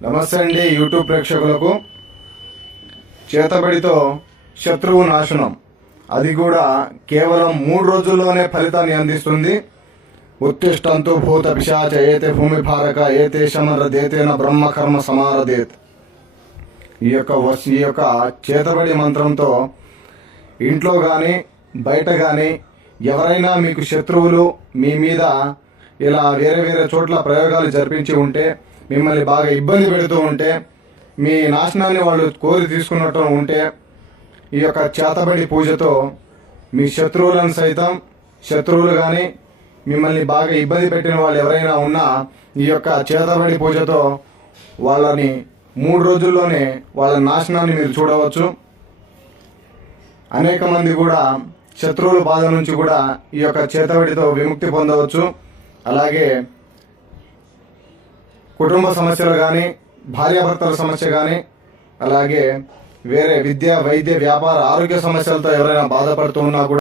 నమస్తే అండి యూట్యూబ్ ప్రేక్షకులకు. చేతబడితో శత్రువు నాశనం, అది కూడా కేవలం 3 రోజుల్లోనే ఫలితాన్ని అందిస్తుంది. ఉత్తిష్టంతు భూత పిశాచ ఏతే భూమి భారక ఏతే శమరదేతేన బ్రహ్మకర్మ సమారదేత్. ఈ యొక్క చేతబడి మంత్రంతో ఇంట్లో కానీ బయట కానీ ఎవరైనా మీకు శత్రువులు మీ మీద ఇలా వేరే వేరే చోట్ల ప్రయోగాలు జరిపించి ఉంటే, మిమ్మల్ని బాగా ఇబ్బంది పెడుతూ ఉంటే, మీ నాశనాన్ని వాళ్ళు కోరి తీసుకున్నట్టు ఉంటే, ఈ యొక్క చేతబడి పూజతో మీ శత్రువులను సైతం, శత్రువులు కానీ మిమ్మల్ని బాగా ఇబ్బంది పెట్టిన వాళ్ళు ఎవరైనా ఉన్నా ఈ యొక్క చేతబడి పూజతో వాళ్ళని 3 రోజుల్లోనే వాళ్ళ నాశనాన్ని మీరు చూడవచ్చు. అనేక మంది కూడా శత్రువుల బాధ నుంచి కూడా ఈ యొక్క చేతబడితో విముక్తి పొందవచ్చు. అలాగే కుటుంబ సమస్యలు కానీ, భార్యాభర్తల సమస్య కానీ, అలాగే వేరే విద్య, వైద్య, వ్యాపార, ఆరోగ్య సమస్యలతో ఎవరైనా బాధపడుతూ ఉన్నా కూడా